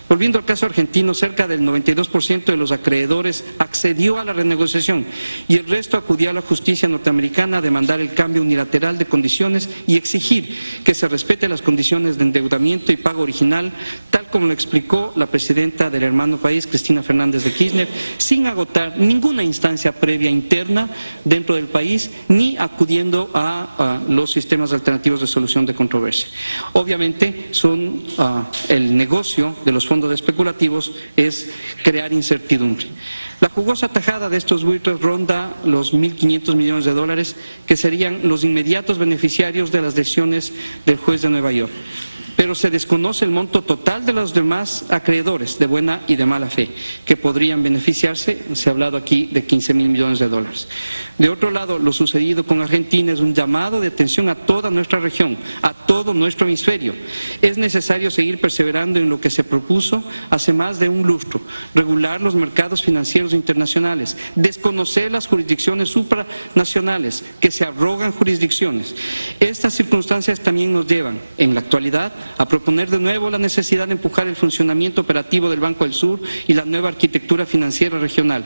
Volviendo al caso argentino, cerca del 92% de los acreedores accedió a la renegociación y el resto acudió a la justicia norteamericana a demandar el cambio unilateral de condiciones y exigir que se respete las condiciones de endeudamiento y pago original, tal como lo explicó la presidenta del hermano país, Cristina Fernández de Kirchner, sin agotar ninguna instancia previa interna dentro del país ni acudiendo a los sistemas alternativos de solución de controversia. Obviamente son el negocio de los fondos especulativos es crear incertidumbre. La jugosa tajada de estos buitres ronda los 1.500 millones de dólares que serían los inmediatos beneficiarios de las decisiones del juez de Nueva York. Pero se desconoce el monto total de los demás acreedores de buena y de mala fe que podrían beneficiarse. Se ha hablado aquí de 15.000 millones de dólares. De otro lado, lo sucedido con Argentina es un llamado de atención a toda nuestra región, a todo nuestro hemisferio. Es necesario seguir perseverando en lo que se propuso hace más de un lustro: regular los mercados financieros internacionales, desconocer las jurisdicciones supranacionales que se arrogan jurisdicciones. Estas circunstancias también nos llevan, en la actualidad, a proponer de nuevo la necesidad de empujar el funcionamiento operativo del Banco del Sur y la nueva arquitectura financiera regional,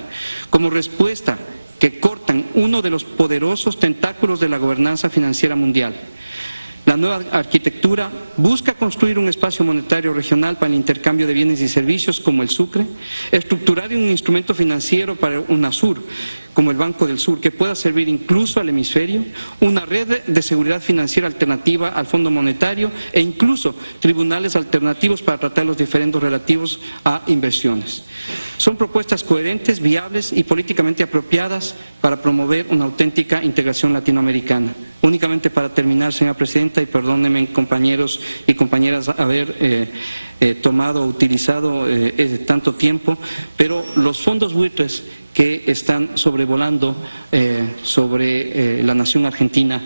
como respuesta que cortan uno de los poderosos tentáculos de la gobernanza financiera mundial. La nueva arquitectura busca construir un espacio monetario regional para el intercambio de bienes y servicios como el Sucre, estructurar un instrumento financiero para UNASUR, como el Banco del Sur, que pueda servir incluso al hemisferio, una red de seguridad financiera alternativa al Fondo Monetario e incluso tribunales alternativos para tratar los diferendos relativos a inversiones. Son propuestas coherentes, viables y políticamente apropiadas para promover una auténtica integración latinoamericana. Únicamente para terminar, señora Presidenta, y perdónenme compañeros y compañeras haber tomado o utilizado tanto tiempo, pero los fondos buitres que están sobrevolando sobre la nación argentina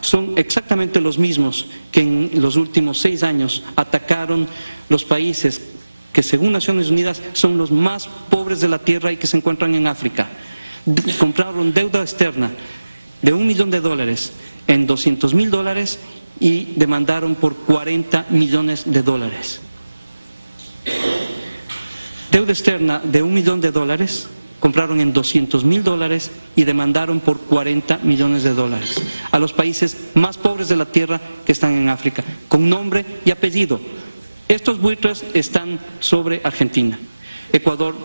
son exactamente los mismos que en los últimos 6 años atacaron los países que según Naciones Unidas son los más pobres de la tierra y que se encuentran en África. Compraron deuda externa de $1 millón en $200.000 y demandaron por $40 millones. Deuda externa de $1 millón, compraron en $200.000 y demandaron por $40 millones a los países más pobres de la tierra que están en África, con nombre y apellido. Estos buitres están sobre Argentina. Ecuador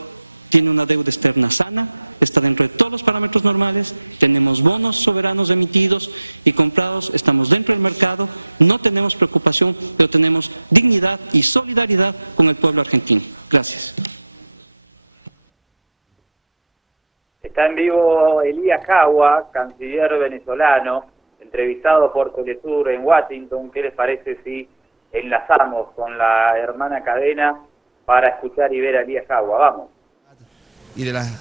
tiene una deuda externa sana, está dentro de todos los parámetros normales, tenemos bonos soberanos emitidos y comprados, estamos dentro del mercado, no tenemos preocupación, pero tenemos dignidad y solidaridad con el pueblo argentino. Gracias. Está en vivo Elías Jagua, canciller venezolano, entrevistado por Telesur en Washington. ¿Qué les parece si enlazamos con la hermana cadena para escuchar y ver a Elías Jagua? Vamos. Y de las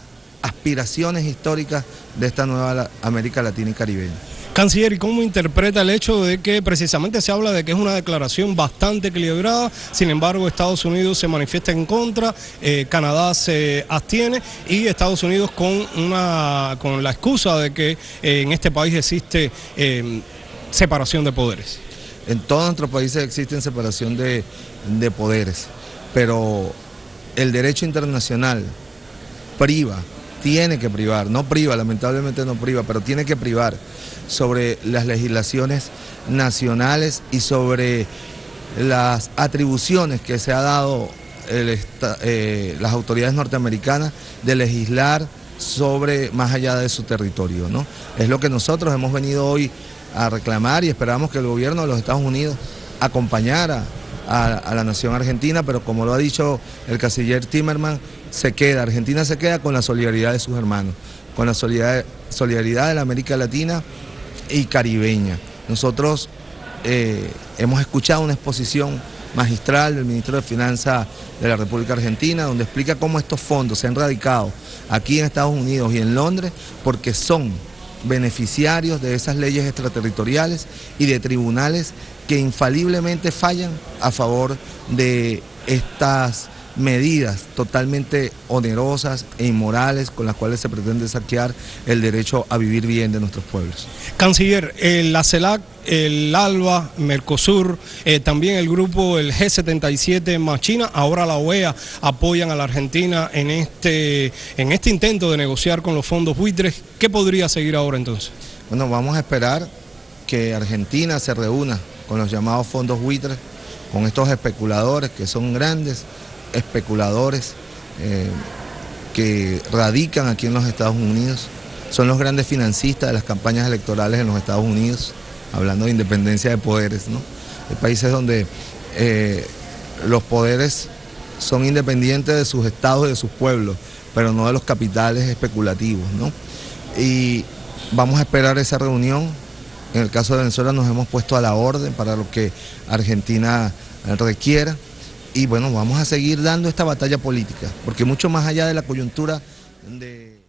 aspiraciones históricas de esta nueva América Latina y Caribeña. Canciller, ¿y cómo interpreta el hecho de que precisamente se habla de que es una declaración bastante equilibrada, sin embargo Estados Unidos se manifiesta en contra, Canadá se abstiene y Estados Unidos con la excusa de que en este país existe separación de poderes? En todos nuestros países existen separación de poderes, pero el derecho internacional priva, tiene que privar, no priva, lamentablemente no priva, pero tiene que privar sobre las legislaciones nacionales y sobre las atribuciones que se ha dado las autoridades norteamericanas de legislar sobre más allá de su territorio, ¿no? Es lo que nosotros hemos venido hoy a reclamar y esperamos que el gobierno de los Estados Unidos acompañara a la nación argentina, pero como lo ha dicho el canciller Timmermans, Argentina se queda con la solidaridad de sus hermanos, con la solidaridad de la América Latina y caribeña. Nosotros hemos escuchado una exposición magistral del ministro de Finanzas de la República Argentina, donde explica cómo estos fondos se han radicado aquí en Estados Unidos y en Londres, porque son beneficiarios de esas leyes extraterritoriales y de tribunales que infaliblemente fallan a favor de estas medidas totalmente onerosas e inmorales con las cuales se pretende saquear el derecho a vivir bien de nuestros pueblos. Canciller, la CELAC, el ALBA, Mercosur, también el grupo, el G77 más China, ahora la OEA, apoyan a la Argentina en este intento de negociar con los fondos buitres. ¿Qué podría seguir ahora entonces? Bueno, vamos a esperar que Argentina se reúna con los llamados fondos buitres, con estos especuladores que son grandes especuladores que radican aquí en los Estados Unidos, son los grandes financistas de las campañas electorales en los Estados Unidos, hablando de independencia de poderes, ¿no? Hay países donde los poderes son independientes de sus estados y de sus pueblos, pero no de los capitales especulativos, ¿no? Y vamos a esperar esa reunión. En el caso de Venezuela nos hemos puesto a la orden para lo que Argentina requiera. Y bueno, vamos a seguir dando esta batalla política, porque mucho más allá de la coyuntura de...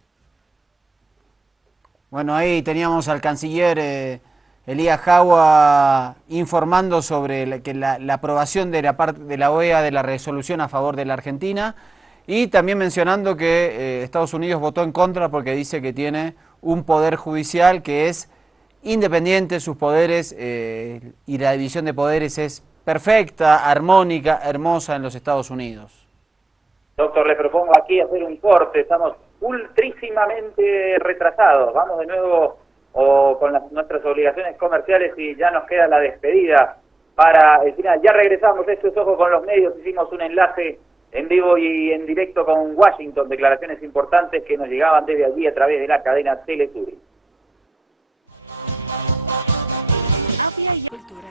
Bueno, ahí teníamos al canciller Elías Jagua informando sobre la aprobación de la parte de la OEA de la resolución a favor de la Argentina, y también mencionando que Estados Unidos votó en contra porque dice que tiene un poder judicial que es independiente, sus poderes y la división de poderes es perfecta, armónica, hermosa en los Estados Unidos. Doctor, le propongo aquí hacer un corte, estamos ultrísimamente retrasados, vamos de nuevo con nuestras obligaciones comerciales y ya nos queda la despedida para el final. Ya regresamos, esto es Ojo con los Medios, hicimos un enlace en vivo y en directo con Washington, declaraciones importantes que nos llegaban desde allí a través de la cadena Telesur. Avia y Culturas.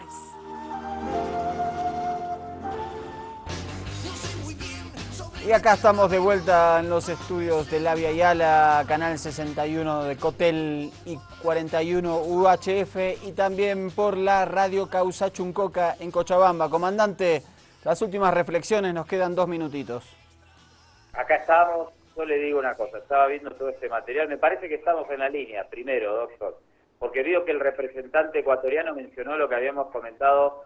Y acá estamos de vuelta en los estudios de Avia Yala, canal 61 de Cotel y 41 UHF, y también por la radio Causachuncoca en Cochabamba. Comandante, las últimas reflexiones, nos quedan 2 minutitos. Acá estamos, yo le digo una cosa, estaba viendo todo este material, me parece que estamos en la línea, primero, doctor, porque veo que el representante ecuatoriano mencionó lo que habíamos comentado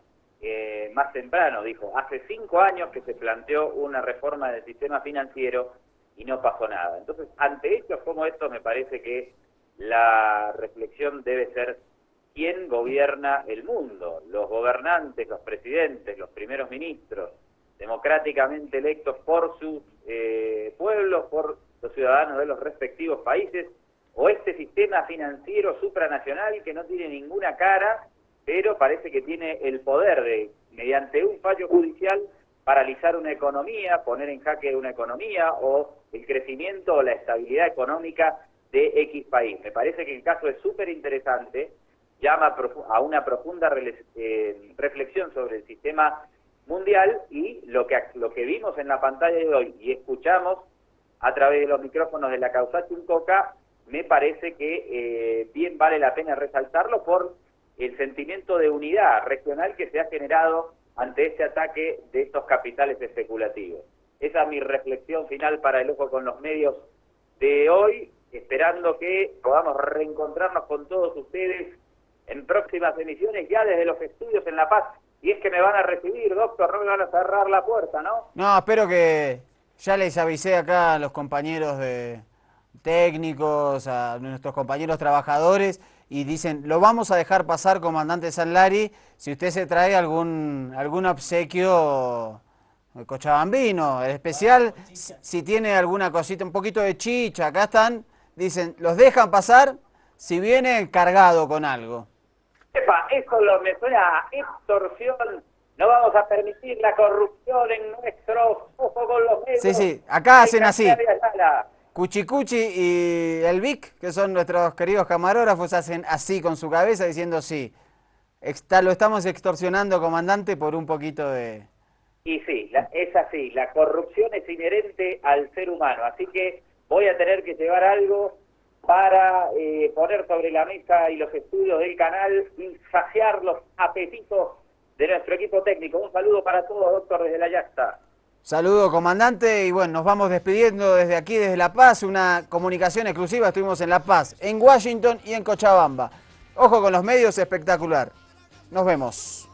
más temprano, dijo, hace 5 años que se planteó una reforma del sistema financiero y no pasó nada. Entonces, ante hechos como estos, me parece que la reflexión debe ser quién gobierna el mundo, los gobernantes, los presidentes, los primeros ministros, democráticamente electos por sus pueblos, por los ciudadanos de los respectivos países, o este sistema financiero supranacional que no tiene ninguna cara, pero parece que tiene el poder de, mediante un fallo judicial, paralizar una economía, poner en jaque una economía o el crecimiento o la estabilidad económica de X país. Me parece que el caso es súper interesante, llama a una profunda reflexión sobre el sistema mundial y lo que vimos en la pantalla de hoy y escuchamos a través de los micrófonos de la Causachuncoca, me parece que bien vale la pena resaltarlo por el sentimiento de unidad regional que se ha generado ante este ataque de estos capitales especulativos. Esa es mi reflexión final para el Ojo con los Medios de hoy, esperando que podamos reencontrarnos con todos ustedes en próximas emisiones, ya desde los estudios en La Paz. Y es que me van a recibir, doctor, no me van a cerrar la puerta, ¿no? No, espero que ya les avisé acá a los compañeros técnicos, a nuestros compañeros trabajadores, y dicen, lo vamos a dejar pasar, comandante Sanlari, si usted se trae algún obsequio cochabambino, en especial si tiene alguna cosita, un poquito de chicha, acá están, dicen, los dejan pasar si viene cargado con algo. Epa, eso me suena a extorsión, no vamos a permitir la corrupción en nuestro Ojo con los Medios. Sí, sí, acá hacen así. Cuchicuchi y el Vic, que son nuestros queridos camarógrafos, hacen así con su cabeza diciendo sí, lo estamos extorsionando, comandante, por un poquito de... Y sí, es así, la corrupción es inherente al ser humano, así que voy a tener que llevar algo para poner sobre la mesa y los estudios del canal y saciar los apetitos de nuestro equipo técnico. Un saludo para todos, doctor, desde la Yasta. Saludo, comandante, y bueno, nos vamos despidiendo desde aquí, desde La Paz, una comunicación exclusiva, estuvimos en La Paz, en Washington y en Cochabamba. Ojo con los Medios, espectacular. Nos vemos.